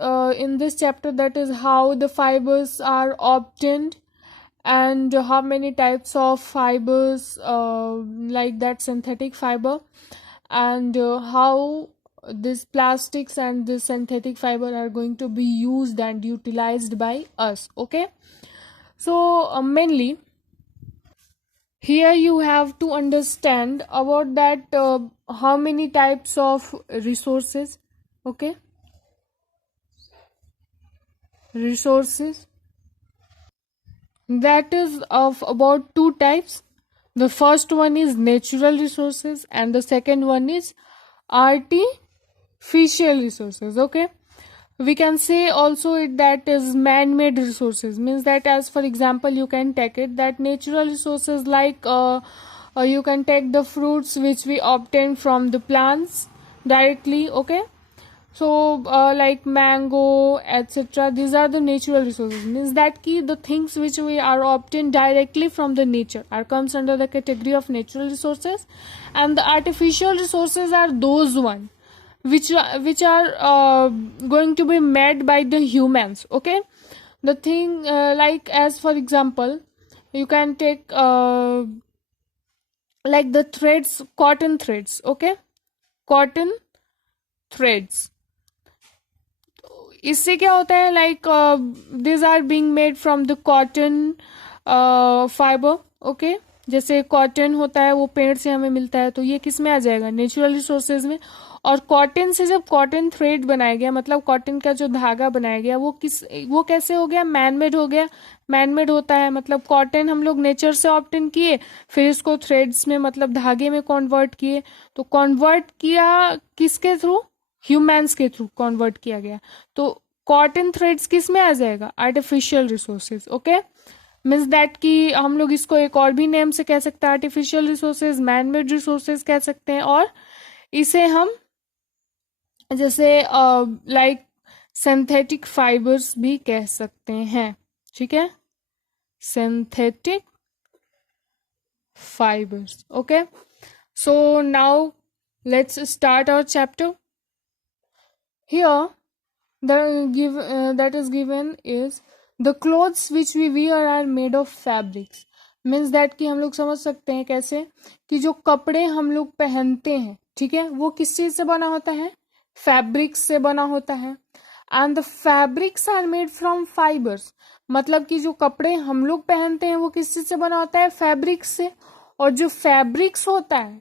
in this chapter, that is how the fibers are obtained and how many types of fibers, like that synthetic fiber, and how this plastics and this synthetic fiber are going to be used and utilized by us. Okay, so mainly here you have to understand about that how many types of resources. Okay, resources, that is of about two types. The first one is natural resources and the second one is artificial resources. Okay, we can say also it that is man-made resources, means that, as for example, you can take it that natural resources like you can take the fruits which we obtain from the plants directly. Okay, so like mango, etc., these are the natural resources, means that key the things which we are obtained directly from the nature are comes under the category of natural resources. And the artificial resources are those one which are going to be made by the humans. Okay, the thing like, as for example, you can take like the threads, cotton threads. Okay, cotton threads, इससे क्या होता है, like this are being made from the cotton fibre. Okay, जैसे cotton होता है वो पेड़ से हमें मिलता है, तो ये किस में आ जाएगा, नेचुरल रिसोर्सेज में. और कॉटन से जब कॉटन थ्रेड बनाया गया, मतलब कॉटन का जो धागा बनाया गया, वो कैसे हो गया, मैनमेड हो गया. मैनमेड होता है मतलब कॉटन हम लोग नेचर से ऑब्टेन किए, फिर इसको थ्रेड्स में मतलब धागे में कन्वर्ट किए. तो कन्वर्ट किया किसके थ्रू, ह्यूमंस के थ्रू कन्वर्ट किया गया. तो कॉटन थ्रेड्स किस में आ जाएगा, artificial resources. Okay, means that कि हम लोग इसको एक और भी नेम से कह सकते हैं, आर्टिफिशियल रिसोर्सेज, मैनमेड रिसोर्सेज कह सकते हैं. और इसे हम जैसे लाइक सिंथेटिक फाइबर्स भी कह सकते हैं. ठीक है, synthetic fibers. Okay, so now let's start our chapter. Here that is given is the clothes which we wear are made of fabrics. Means that कि हम लोग समझ सकते हैं कैसे, कि जो कपड़े हम लोग पहनते हैं, ठीक है, वो किस चीज से बना होता है, फैब्रिक्स से बना होता है. And the fabrics are made from fibres, मतलब कि जो कपड़े हम लोग पहनते हैं वो किस चीज से बना होता है, फैब्रिक्स से. और जो फैब्रिक्स होता है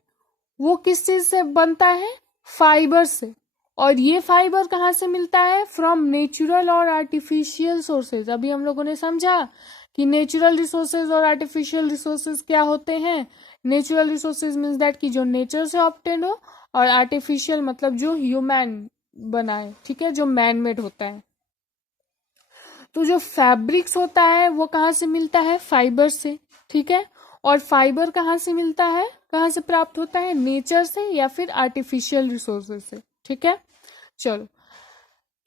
वो किस चीज से बनता है, फाइबर से. और ये फाइबर कहाँ से मिलता है, फ्रॉम नेचुरल और आर्टिफिशियल सोर्सेज. अभी हम लोगों ने समझा कि नेचुरल रिसोर्सेज और आर्टिफिशियल रिसोर्सेज क्या होते हैं. नेचुरल रिसोर्सेज मीन्स दैट कि जो नेचर से ऑब्टेन हो, और आर्टिफिशियल मतलब जो ह्यूमन बनाए, ठीक है, जो मैन मेड होता है. तो जो फैब्रिक्स होता है वो कहाँ से मिलता है, फाइबर से. ठीक है, और फाइबर कहाँ से मिलता है, कहाँ से प्राप्त होता है, नेचर से या फिर आर्टिफिशियल रिसोर्सेज से. ठीक है, चलो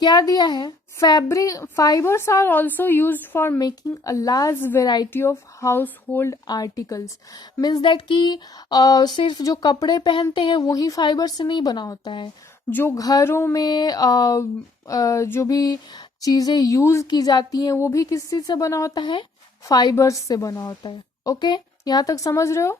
क्या दिया है, fabric fibres are also use for making a large variety of household articles. Means that कि सिर्फ जो कपड़े पहनते हैं वही फाइबर से नहीं बना होता है. जो घरों में जो भी चीजें यूज की जाती हैं वो भी किस चीज से बना होता है, फाइबर्स से बना होता है. ओके, यहाँ तक समझ रहे हो.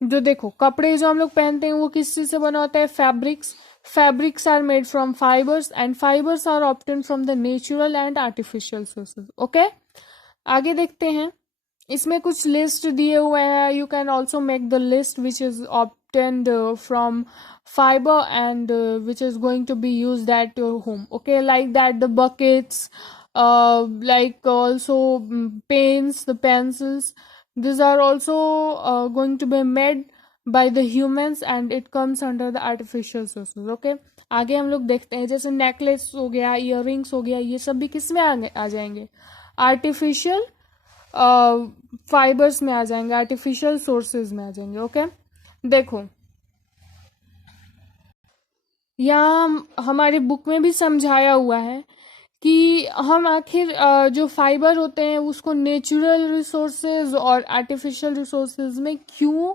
जो देखो कपड़े जो हम लोग पहनते हैं वो किस चीज से बना होता है, fabrics. Fabrics are made from fibers and fibers are obtained from the natural and artificial sources. Okay, आगे देखते हैं. इसमें कुछ लिस्ट दिए हुए हैं. You can also make the list which is obtained from fiber and which is going to be used at your home. Okay, like that the buckets, like also pens, the pencils. These are also going to be made by the humans and it comes under the artificial sources. Okay, आगे हम लोग देखते हैं, जैसे necklace हो गया, earrings हो गया, ये सब भी किस में आ जाएंगे, आर्टिफिशियल फाइबर्स में आ जाएंगे, आर्टिफिशियल सोर्सेज में आ जाएंगे. ओके, देखो यहाँ हमारे बुक में भी समझाया हुआ है कि हम आखिर जो फाइबर होते हैं उसको नेचुरल रिसोर्सेज और आर्टिफिशियल रिसोर्सेज में क्यों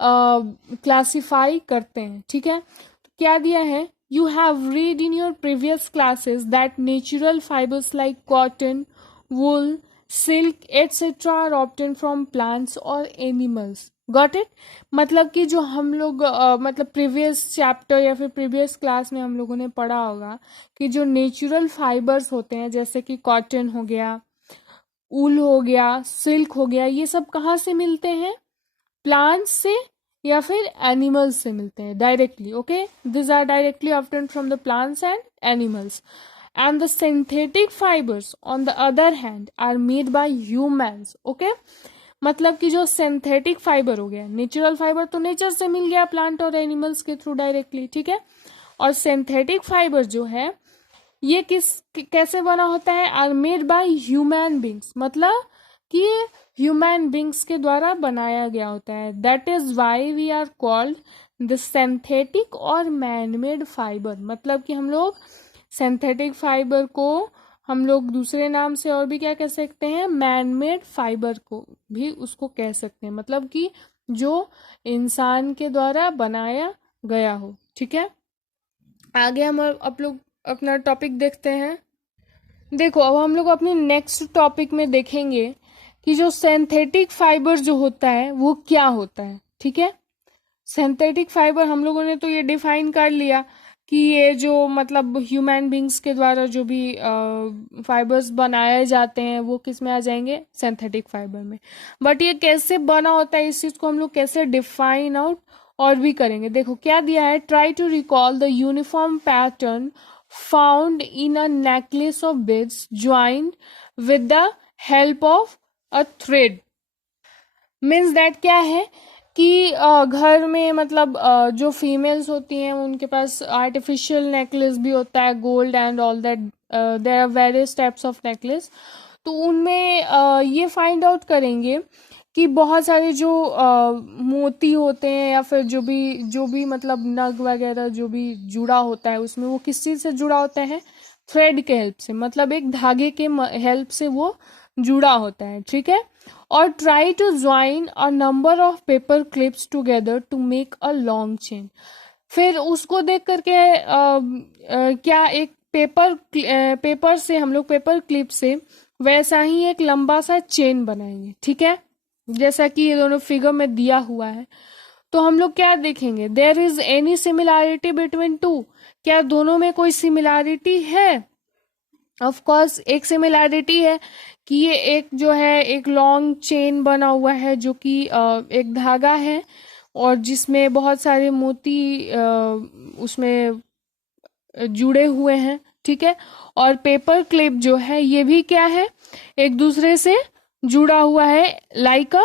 क्लासिफाई करते हैं. ठीक है, तो क्या दिया है, you have read in your previous classes that natural fibers like cotton, wool, silk etc are obtained from plants or animals. Got it? मतलब कि जो हम लोग मतलब प्रीवियस चैप्टर या फिर प्रीवियस क्लास में हम लोगों ने पढ़ा होगा कि जो नेचुरल फाइबर्स होते हैं जैसे कि कॉटन हो गया, ऊल हो गया, सिल्क हो गया, ये सब कहाँ से मिलते हैं? प्लांट्स से या फिर एनिमल्स से मिलते हैं directly. Okay, this are directly obtained from the plants and animals. And the synthetic fibres on the other hand are made by humans. Okay, मतलब कि जो सिंथेटिक फाइबर हो गया, नेचुरल फाइबर तो नेचर से मिल गया प्लांट और एनिमल्स के थ्रू डायरेक्टली, ठीक है, और सिंथेटिक फाइबर जो है ये कैसे बना होता है? Are made by human beings, मतलब कि ह्यूमन बींग्स के द्वारा बनाया गया होता है. That is why we are called the synthetic और मैन मेड फाइबर. मतलब कि हम लोग सिंथेटिक फाइबर को हम लोग दूसरे नाम से और भी क्या कह सकते हैं? मैन मेड फाइबर को भी उसको कह सकते हैं, मतलब कि जो इंसान के द्वारा बनाया गया हो. ठीक है, आगे हम आप लोग अपना टॉपिक देखते हैं. देखो, अब हम लोग अपने नेक्स्ट टॉपिक में देखेंगे कि जो सिंथेटिक फाइबर जो होता है वो क्या होता है. ठीक है, सिंथेटिक फाइबर हम लोगों ने तो ये डिफाइन कर लिया कि ये जो मतलब ह्यूमन बींग्स के द्वारा जो भी फाइबर्स बनाए जाते हैं वो किस में आ जाएंगे? सिंथेटिक फाइबर में. बट ये कैसे बना होता है, इस चीज को हम लोग कैसे डिफाइन आउट और भी करेंगे. देखो क्या दिया है, try to recall the uniform pattern found in a necklace of beads joined with the help of a thread. Means that क्या है कि घर में मतलब जो फीमेल्स होती हैं उनके पास आर्टिफिशियल नेकलेस भी होता है, gold and all that, there are various types of necklace. तो उनमें ये फाइंड आउट करेंगे कि बहुत सारे जो मोती होते हैं या फिर जो भी मतलब नग वगैरह जो भी जुड़ा होता है उसमें, वो किस चीज़ से जुड़ा होता है? थ्रेड के हेल्प से, मतलब एक धागे के हेल्प से वो जुड़ा होता है. ठीक है, और try to join a number of paper clips together to make a long chain. फिर उसको देख करके क्या एक पेपर से हम लोग पेपर क्लिप से वैसा ही एक लंबा सा चेन बनाएंगे. ठीक है, जैसा कि ये दोनों फिगर में दिया हुआ है. तो हम लोग क्या देखेंगे? There is any similarity between two. क्या दोनों में कोई सिमिलैरिटी है? ऑफ कोर्स एक सिमिलैरिटी है कि ये एक जो है एक लॉन्ग चेन बना हुआ है जो कि एक धागा है और जिसमें बहुत सारे मोती उसमें जुड़े हुए हैं. ठीक है, और पेपर क्लिप जो है ये भी क्या है? एक दूसरे से जुड़ा हुआ है like a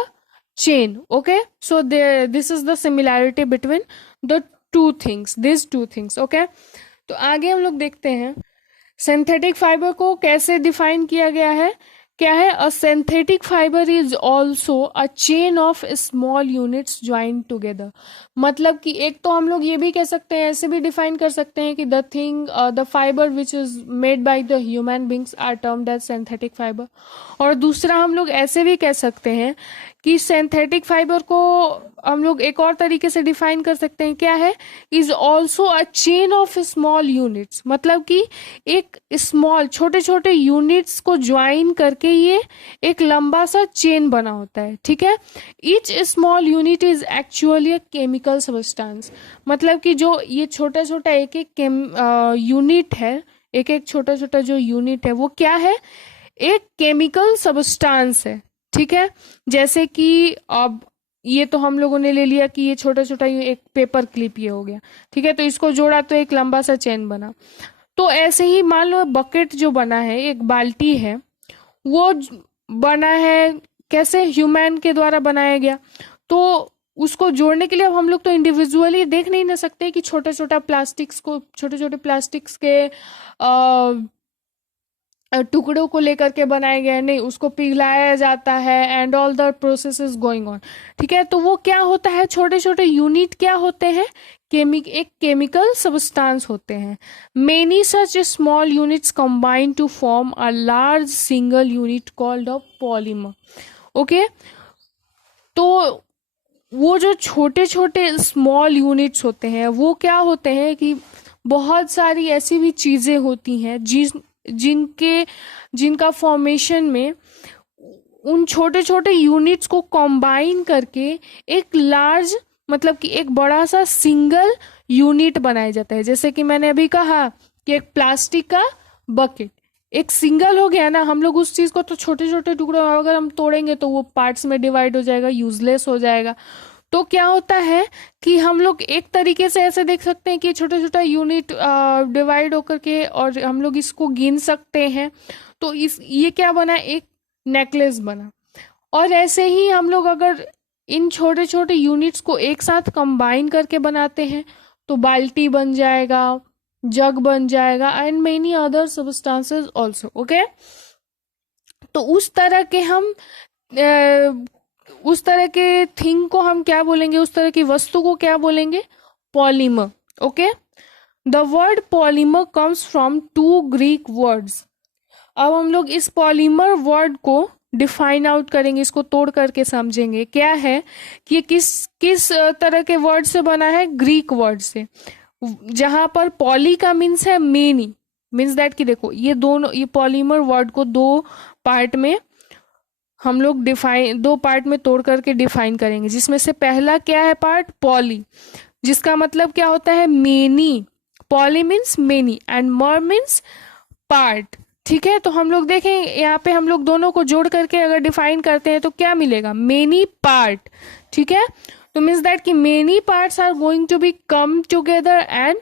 chain. Okay, so this is the similarity between the two things, this two things. Okay, तो आगे हम लोग देखते हैं सिंथेटिक फाइबर को कैसे डिफाइन किया गया है. क्या है? अ synthetic fibre is also a chain of small units joint together. मतलब कि एक तो हम लोग ये भी कह सकते हैं, ऐसे भी डिफाइन कर सकते हैं कि the fibre which is made by the human beings are termed as synthetic fibre. और दूसरा हम लोग ऐसे भी कह सकते हैं कि सिंथेटिक फाइबर को हम लोग एक और तरीके से डिफाइन कर सकते हैं. क्या है? Is also a chain of small units. मतलब कि एक स्मॉल छोटे छोटे यूनिट्स को ज्वाइन करके ये एक लंबा सा चेन बना होता है. ठीक है, each small unit is actually a chemical substance. मतलब कि जो ये छोटा छोटा एक एक यूनिट है, एक एक छोटा छोटा जो यूनिट है वो क्या है? एक केमिकल सब्सटेंस है. ठीक है, जैसे कि अब ये तो हम लोगों ने ले लिया कि ये छोटा छोटा एक पेपर क्लिप ये हो गया. ठीक है, तो इसको जोड़ा तो एक लंबा सा चेन बना. तो ऐसे ही मान लो बकेट जो बना है, एक बाल्टी है, वो बना है कैसे? ह्यूमन के द्वारा बनाया गया. तो उसको जोड़ने के लिए अब हम लोग तो इंडिविजुअली देख नहीं ना सकते कि छोटे छोटे प्लास्टिक्स के टुकड़ों को लेकर के बनाया गया है. नहीं, उसको पिघलाया जाता है and all the process is going on. ठीक है, तो वो क्या होता है? छोटे छोटे यूनिट क्या होते हैं? एक केमिकल सब्सटेंस होते हैं. Many such small units combine to form a large single unit called a polymer. Okay, तो वो जो छोटे छोटे स्मॉल यूनिट्स होते हैं वो क्या होते हैं कि बहुत सारी ऐसी भी चीजें होती हैं जिनका फॉर्मेशन में उन छोटे छोटे यूनिट्स को कंबाइन करके एक लार्ज, मतलब कि एक बड़ा सा सिंगल यूनिट बनाया जाता है। जैसे कि मैंने अभी कहा कि एक प्लास्टिक का बकेट एक सिंगल हो गया ना, हम लोग उस चीज को तो छोटे छोटे टुकड़ों में अगर हम तोड़ेंगे तो वो पार्ट्स में डिवाइड हो जाएगा, यूजलेस हो जाएगा। तो क्या होता है कि हम लोग एक तरीके से ऐसे देख सकते हैं कि छोटा छोटा यूनिट डिवाइड होकर के और हम लोग इसको गिन सकते हैं। तो इस ये क्या बना, एक नेकलेस बना। और ऐसे ही हम लोग अगर इन छोटे छोटे यूनिट्स को एक साथ कंबाइन करके बनाते हैं तो बाल्टी बन जाएगा, जग बन जाएगा and many other substances also. Okay, तो उस तरह के हम उस तरह के थिंग को हम क्या बोलेंगे, उस तरह की वस्तु को क्या बोलेंगे, polymer. Okay, the word polymer comes from two Greek words. अब हम लोग इस पॉलीमर वर्ड को डिफाइन आउट करेंगे, इसको तोड़ करके समझेंगे क्या है कि ये किस किस तरह के वर्ड से बना है, ग्रीक वर्ड से, जहां पर पॉली का मीन्स है मेनी, मीन्स दैट कि देखो ये दोनों, ये पॉलीमर वर्ड को दो पार्ट में हम लोग दो पार्ट में तोड़ करके डिफाइन करेंगे, जिसमें से पहला क्या है पार्ट, पॉली, जिसका मतलब क्या होता है, many. Poly means many and मर मीन्स पार्ट। ठीक है, तो हम लोग देखें यहाँ पे हम लोग दोनों को जोड़ करके अगर डिफाइन करते हैं तो क्या मिलेगा, मेनी पार्ट। ठीक है, तो मीन्स दैट कि many parts are going to be come together and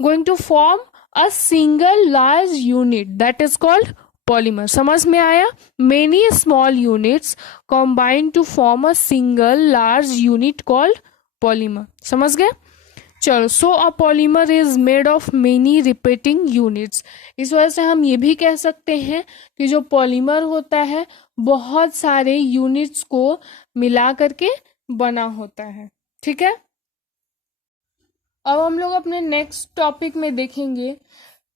going to form a single large unit that is called polymer. समझ में आया, many small units combine to form a single large unit called polymer. समझ गए, चलो। So a polymer is made of many repeating units. इस वजह से हम ये भी कह सकते हैं कि जो पॉलीमर होता है बहुत सारे यूनिट्स को मिला करके बना होता है। ठीक है, अब हम लोग अपने नेक्स्ट टॉपिक में देखेंगे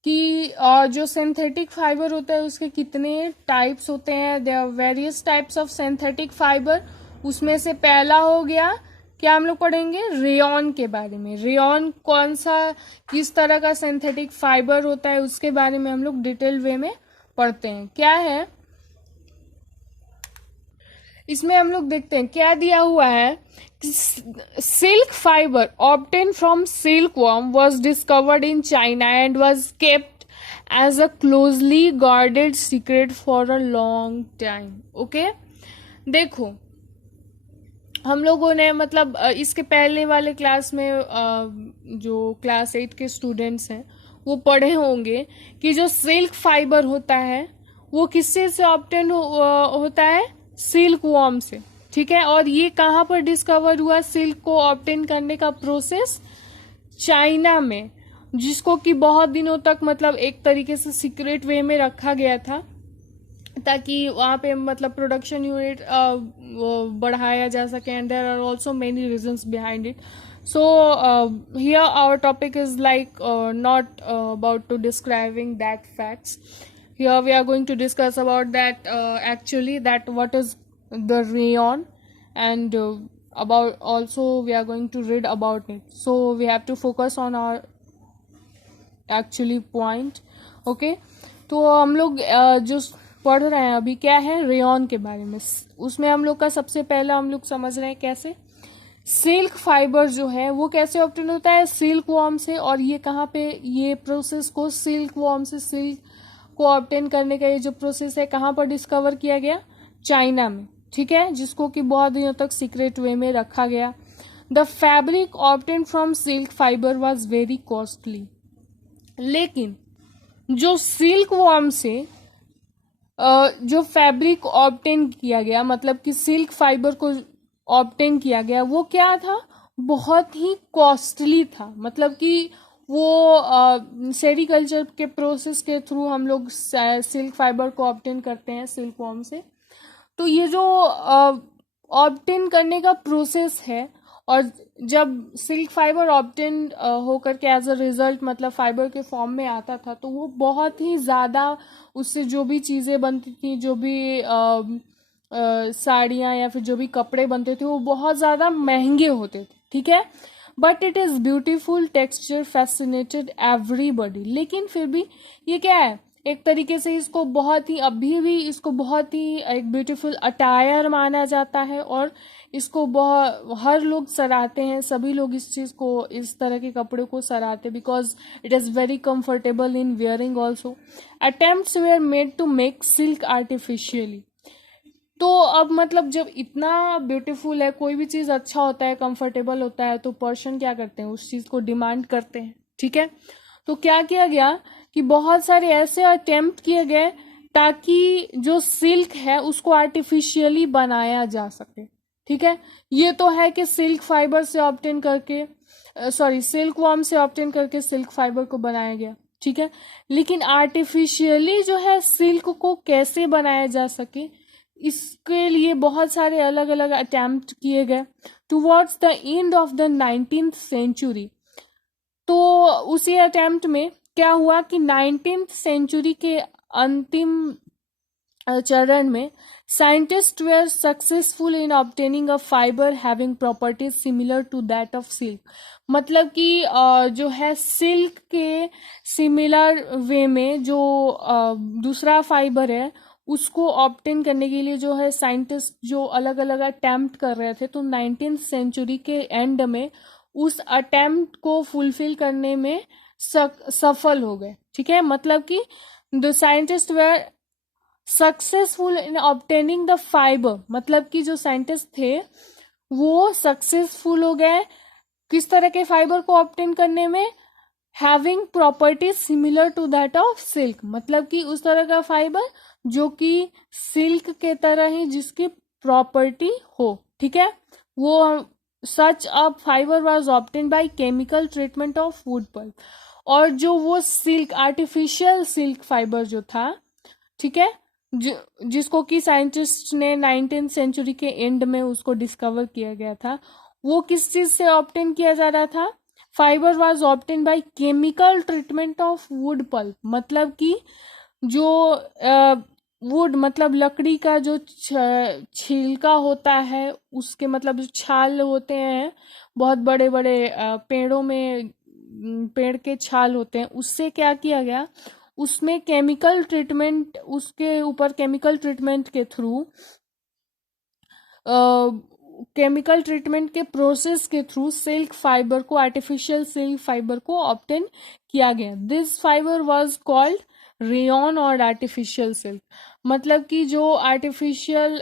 कि जो सिंथेटिक फाइबर होता है उसके कितने टाइप्स होते हैं। There are various types of synthetic fibre. उसमें से पहला हो गया, क्या हम लोग पढ़ेंगे, रेयॉन के बारे में। रेयॉन कौन सा, किस तरह का सिंथेटिक फाइबर होता है उसके बारे में हम लोग डिटेल वे में पढ़ते हैं। क्या है इसमें हम लोग देखते हैं क्या दिया हुआ है। Silk fibre obtain from silkworm was discovered in China and was kept as a closely guarded secret for a long time. Okay, देखो हम लोगों ने मतलब इसके पहले वाले क्लास में जो क्लास 8 के स्टूडेंट्स हैं वो पढ़े होंगे कि जो सिल्क फाइबर होता है वो किससे से ऑब्टेन होता है, सिल्क वॉर्म से। ठीक है, और ये कहाँ पर डिस्कवर हुआ, सिल्क को ऑब्टेन करने का प्रोसेस चाइना में, जिसको कि बहुत दिनों तक मतलब एक तरीके से सीक्रेट वे में रखा गया था ताकि वहाँ पे मतलब प्रोडक्शन यूनिट बढ़ाया जा सके। And there are also many reasons behind it. So here our topic is like not about to describing that facts. Here we are going to discuss about that actually that what is the rayon and about also we are going to read about it. So we have to focus on our actually point. Okay, तो हम लोग जो पढ़ रहे हैं अभी क्या है, रेयॉन के बारे में। उसमें हम लोग का सबसे पहला हम लोग समझ रहे हैं कैसे सिल्क फाइबर जो है वो कैसे ऑब्टेन होता है, सिल्क वॉर्म से। और ये कहाँ पे, ये प्रोसेस को सिल्क वॉर्म से सिल्क को ऑब्टेन करने का ये जो प्रोसेस है कहाँ पर डिस्कवर किया गया, चाइना में। ठीक है, जिसको कि बहुत दिनों तक सीक्रेट वे में रखा गया। The fabric obtain from silk fibre was very costly. लेकिन जो सिल्क वॉर्म से जो फैब्रिक ऑब्टेन किया गया, मतलब कि सिल्क फाइबर को ऑब्टेन किया गया, वो क्या था, बहुत ही कॉस्टली था। मतलब कि वो सेरिकल्चर के प्रोसेस के थ्रू हम लोग सिल्क फाइबर को ऑब्टेन करते हैं सिल्क वॉर्म से। तो ये जो ऑब्टेन करने का प्रोसेस है, और जब सिल्क फाइबर ऑब्टेन होकर के एज अ रिजल्ट मतलब फाइबर के फॉर्म में आता था तो वो बहुत ही ज़्यादा, उससे जो भी चीज़ें बनती थी, जो भी साड़ियाँ या फिर जो भी कपड़े बनते थे वो बहुत ज़्यादा महंगे होते थे। ठीक है, but it is beautiful texture fascinated everybody. लेकिन फिर भी ये क्या है, एक तरीके से इसको बहुत ही, अभी भी इसको बहुत ही एक ब्यूटीफुल अटायर माना जाता है, और इसको बहुत हर लोग सराहते हैं, सभी लोग इस चीज़ को, इस तरह के कपड़े को सराहते, because it is very comfortable in wearing also. Attempts were made to make silk artificially. तो अब मतलब जब इतना ब्यूटीफुल है, कोई भी चीज़ अच्छा होता है, कंफर्टेबल होता है, तो पर्सन क्या करते हैं, उस चीज़ को डिमांड करते हैं। ठीक है, तो क्या किया गया कि बहुत सारे ऐसे अटेम्प्ट किए गए ताकि जो सिल्क है उसको आर्टिफिशियली बनाया जा सके। ठीक है, ये तो है कि सिल्क फाइबर से ऑब्टेन करके, सॉरी, सिल्क वर्म से ऑब्टेन करके सिल्क फाइबर को बनाया गया। ठीक है, लेकिन आर्टिफिशियली जो है सिल्क को कैसे बनाया जा सके, इसके लिए बहुत सारे अलग अलग अटेम्प्ट किए गए। Towards the end of the 19th century, तो उसी अटेम्प्ट में क्या हुआ कि 19th सेंचुरी के अंतिम चरण में scientist were successful in obtaining a fibre having properties similar to that of silk. मतलब कि जो है सिल्क के सिमिलर वे में जो दूसरा फाइबर है उसको ऑब्टेन करने के लिए जो है साइंटिस्ट जो अलग अलग अटेम्प्ट कर रहे थे, तो 19th सेंचुरी के एंड में उस अटेम्प्ट को फुलफिल करने में सफल हो गए। ठीक है, मतलब कि the scientist were successful in obtaining the fibre, मतलब कि जो साइंटिस्ट थे वो सक्सेसफुल हो गए किस तरह के फाइबर को ऑब्टेन करने में, having properties similar to that of silk, मतलब कि उस तरह का फाइबर जो कि सिल्क के तरह ही जिसकी प्रॉपर्टी हो। ठीक है, वो such a fibre was obtain by chemical treatment of wood pulp. और जो वो सिल्क, आर्टिफिशियल सिल्क फाइबर जो था, ठीक है, जिसको कि साइंटिस्ट ने 19th सेंचुरी के एंड में उसको डिस्कवर किया गया था, वो किस चीज से ऑब्टेन किया जा रहा था, fibre was obtain by chemical treatment of wood pulp. मतलब कि जो वुड मतलब लकड़ी का जो छिलका होता है, उसके मतलब जो छाल होते हैं, बहुत बड़े बड़े पेड़ों में पेड़ के छाल होते हैं, उससे क्या किया गया, उसमें केमिकल ट्रीटमेंट, उसके ऊपर केमिकल ट्रीटमेंट के थ्रू, केमिकल ट्रीटमेंट के प्रोसेस के थ्रू सिल्क फाइबर को, आर्टिफिशियल सिल्क फाइबर को ऑब्टेन किया गया। This fibre was called rayon और आर्टिफिशियल सिल्क। मतलब कि जो आर्टिफिशियल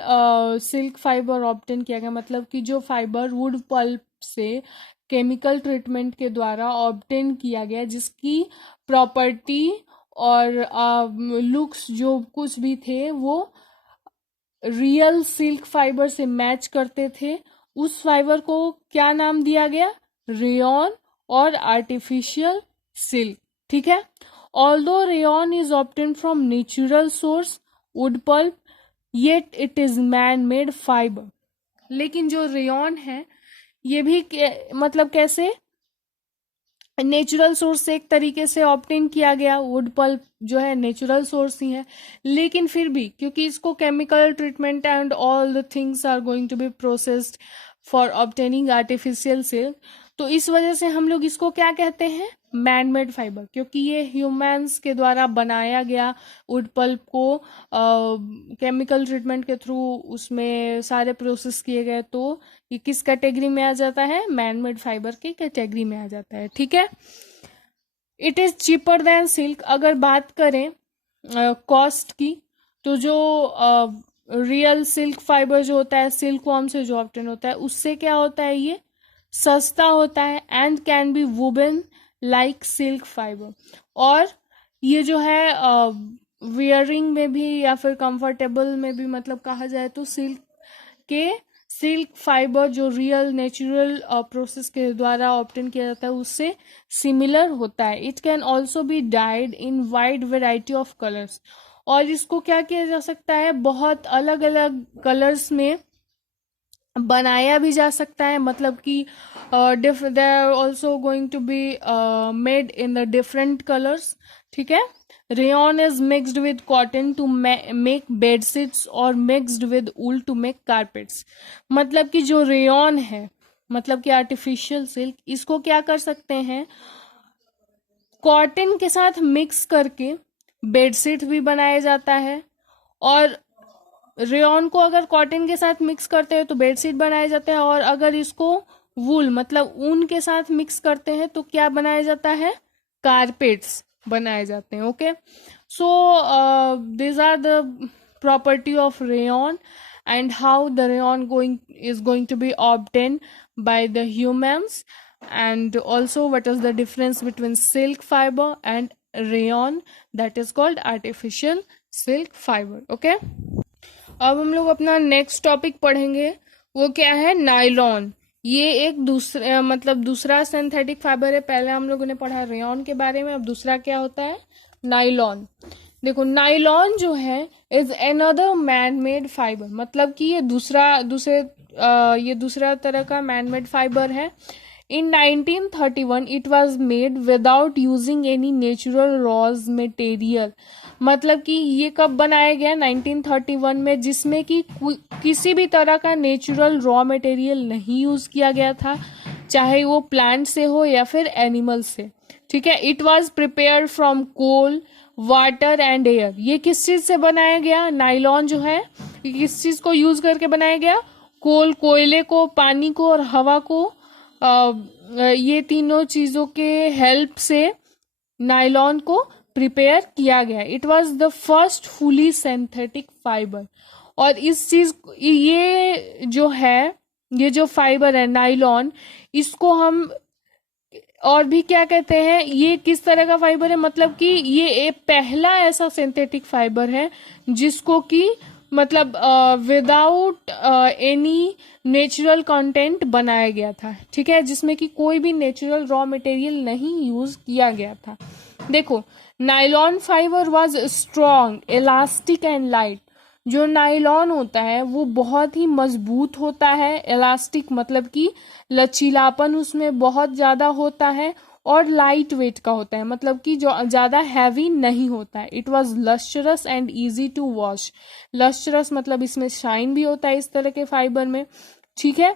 सिल्क फाइबर ऑब्टेन किया गया, मतलब कि जो फाइबर वुड पल्प से केमिकल ट्रीटमेंट के द्वारा ऑब्टेन किया गया, जिसकी प्रॉपर्टी और लुक्स जो कुछ भी थे वो रियल सिल्क फाइबर से मैच करते थे, उस फाइबर को क्या नाम दिया गया, रेयन और आर्टिफिशियल सिल्क। ठीक है, although rayon is obtain from natural source wood pulp, yet it is man made fibre. लेकिन जो रेयन है ये भी मतलब कैसे, नेचुरल सोर्स से एक तरीके से ऑब्टेन किया गया, वुड पल्प जो है नेचुरल सोर्स ही है, लेकिन फिर भी क्योंकि इसको chemical treatment and all the things are going to be processed for obtaining artificial silk, तो इस वजह से हम लोग इसको क्या कहते हैं, मैन मेड फाइबर, क्योंकि ये ह्यूमंस के द्वारा बनाया गया वुड पल्प को केमिकल ट्रीटमेंट के थ्रू उसमें सारे प्रोसेस किए गए, तो ये किस कैटेगरी में आ जाता है, मैन मेड फाइबर की कैटेगरी में आ जाता है। ठीक है, it is cheaper than silk. अगर बात करें कॉस्ट की, तो जो रियल सिल्क फाइबर जो होता है, सिल्क वर्म से जो ऑब्टेन होता है, उससे क्या होता है, ये सस्ता होता है and can be woven like silk fibre. और ये जो है वियरिंग में भी या फिर कंफर्टेबल में भी मतलब कहा जाए तो सिल्क फाइबर जो रियल नेचुरल प्रोसेस के द्वारा ऑब्टेन किया जाता है उससे सिमिलर होता है। It can also be died in wide variety of colours, और इसको क्या किया जा सकता है, बहुत अलग अलग कलर्स में बनाया भी जा सकता है। मतलब कि they are also going to be made in the different colours. ठीक है, rayon is mixed with cotton to make bedsheets और mixed with wool to make carpets. मतलब कि जो रेयन है मतलब कि आर्टिफिशियल सिल्क, इसको क्या कर सकते हैं, कॉटन के साथ मिक्स करके बेडशीट भी बनाया जाता है। और रेयॉन को अगर कॉटन के साथ मिक्स करते हैं तो बेडशीट बनाया जाता है, और अगर इसको वूल मतलब ऊन के साथ मिक्स करते हैं तो क्या बनाया जाता है, कारपेट्स बनाए जाते हैं। Okay, so these are the property of rayon and how the rayon is going to be obtained by the humans, and also what is the difference between silk fiber and rayon, that is called artificial silk fiber. Okay, अब हम लोग अपना next topic पढ़ेंगे, वो क्या है, nylon. ये एक दूसरा मतलब दूसरा सिंथेटिक फाइबर है। पहले हम लोगों ने पढ़ा रेयॉन के बारे में, अब दूसरा क्या होता है, नायलॉन। देखो, नायलॉन जो है is another man made fibre, मतलब कि ये दूसरा तरह का मैन मेड फाइबर है। In 1931 it was made without using any natural raw material, मतलब कि ये कब बनाया गया, 1931 में, जिसमें कि किसी भी तरह का नेचुरल रॉ मटेरियल नहीं यूज किया गया था, चाहे वो प्लांट से हो या फिर एनिमल से। ठीक है, it was prepared from coal, water and air. ये किस चीज से बनाया गया, नाइलॉन जो है किस चीज को यूज करके बनाया गया, कोल, कोयले को, पानी को और हवा को, ये तीनों चीजों के हेल्प से नायलॉन को प्रिपेयर किया गया। It was the first fully synthetic fibre. और इस चीज, ये जो है, ये जो फाइबर है नायलॉन, इसको हम और भी क्या कहते हैं, ये किस तरह का फाइबर है, मतलब कि ये एक पहला ऐसा सिंथेटिक फाइबर है जिसको कि मतलब विदाउट एनी नेचुरल कंटेंट बनाया गया था। ठीक है, जिसमें कि कोई भी नेचुरल रॉ मटेरियल नहीं यूज किया गया था। देखो, nylon fibre was strong, elastic and light. जो नायलॉन होता है वो बहुत ही मजबूत होता है, इलास्टिक मतलब कि लचीलापन उसमें बहुत ज्यादा होता है, और लाइट वेट का होता है, मतलब कि जो ज्यादा हैवी नहीं होता है। It was lustrous and easy to wash. Lustrous मतलब इसमें शाइन भी होता है इस तरह के फाइबर में। ठीक है,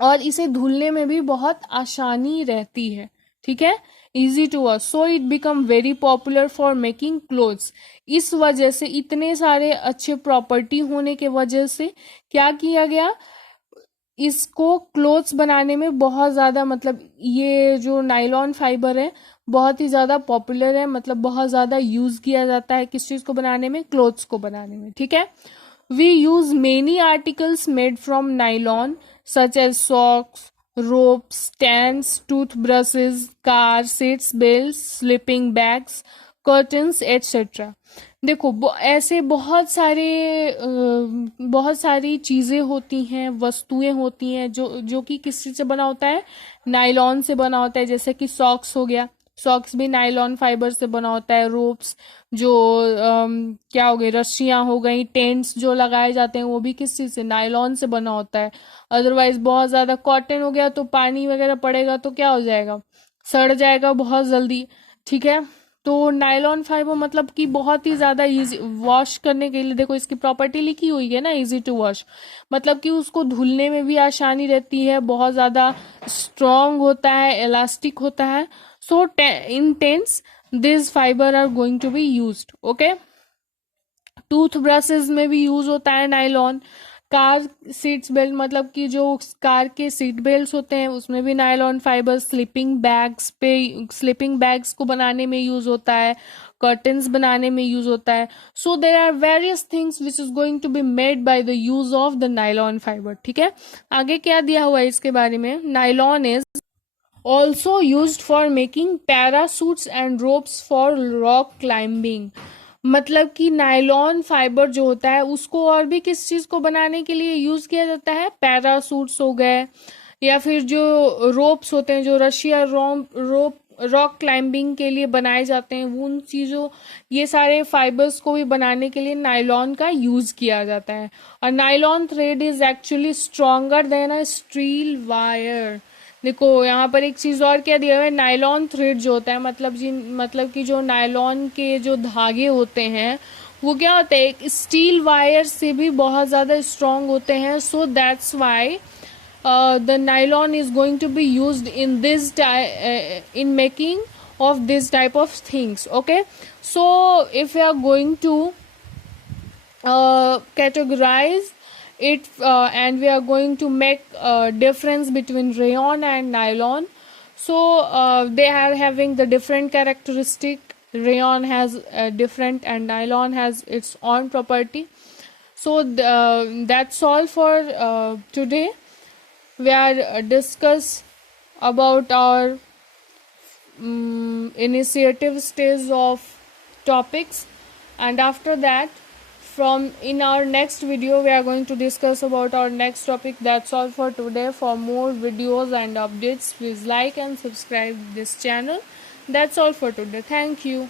और इसे धुलने में भी बहुत आसानी रहती है। ठीक है, easy to wash, so it become very popular for making clothes. इस वजह से, इतने सारे अच्छे प्रॉपर्टी होने के वजह से क्या किया गया, इसको क्लोथ्स बनाने में बहुत ज़्यादा, मतलब ये जो नायलॉन फाइबर है बहुत ही ज़्यादा पॉपुलर है, मतलब बहुत ज़्यादा यूज़ किया जाता है किस चीज़ को बनाने में, क्लोथ्स को बनाने में। ठीक है, we use many articles made from nylon such as socks, ropes, stands, toothbrushes, car seats, belts, sleeping bags, curtains, etc. देखो, ऐसे बहुत सारी चीजें होती हैं, वस्तुएं होती हैं जो कि किस चीज से बना होता है, नायलॉन से बना होता है। जैसे कि सॉक्स हो गया, सॉक्स भी नायलॉन फाइबर से बना होता है। रोप्स जो क्या हो गई, रस्सियां हो गई, टेंट्स जो लगाए जाते हैं वो भी किस चीज से, नायलॉन से बना होता है। अदरवाइज बहुत ज्यादा कॉटन हो गया तो पानी वगैरह पड़ेगा तो क्या हो जाएगा, सड़ जाएगा बहुत जल्दी। ठीक है, तो नायलॉन फाइबर मतलब कि बहुत ही ज्यादा इजी वॉश करने के लिए, देखो इसकी प्रॉपर्टी लिखी हुई है ना, इजी टू वॉश, मतलब कि उसको धुलने में भी आसानी रहती है, बहुत ज्यादा स्ट्रॉन्ग होता है, इलास्टिक होता है। So in tents this fibre are going to be used. Okay, tooth brushes में भी यूज होता है नायलॉन। कार सीट्स बेल्ट, मतलब कि जो कार के सीट बेल्ट होते हैं उसमें भी नायलॉन फाइबर। स्लीपिंग बैग्स को बनाने में यूज होता है, कर्टन्स बनाने में यूज होता है। So there are various things which is going to be made by the use of the nylon fibre. ठीक है, आगे क्या दिया हुआ है इसके बारे में, nylon is also used for making parachutes and ropes for rock climbing. मतलब कि नायलॉन फाइबर जो होता है उसको और भी किस चीज को बनाने के लिए यूज किया जाता है, पैरासूट्स हो गए, या फिर जो रोप्स होते हैं, जो रशिया रोप रॉक क्लाइंबिंग के लिए बनाए जाते हैं, उन चीजों, ये सारे फाइबर्स को भी बनाने के लिए नायलॉन का यूज किया जाता है। और nylon thread is actually stronger than a steel wire. देखो यहाँ पर एक चीज और क्या दिया हुआ है, नायलॉन थ्रेड जो होता है, मतलब कि जो नायलॉन के जो धागे होते हैं वो क्या होते हैं, एक स्टील वायर से भी बहुत ज्यादा स्ट्रॉन्ग होते हैं। So that's why the nylon is going to be used in this in making of this type of things. Okay, so if we are going to categorize it, and we are going to make a difference between rayon and nylon. So they are having the different characteristic. Rayon has different and nylon has its own property. So that's all for today. We are discuss about our initiative stage of topics, and after that, from in our next video, we are going to discuss about our next topic. That's all for today. For more videos and updates, please like and subscribe this channel. That's all for today. Thank you.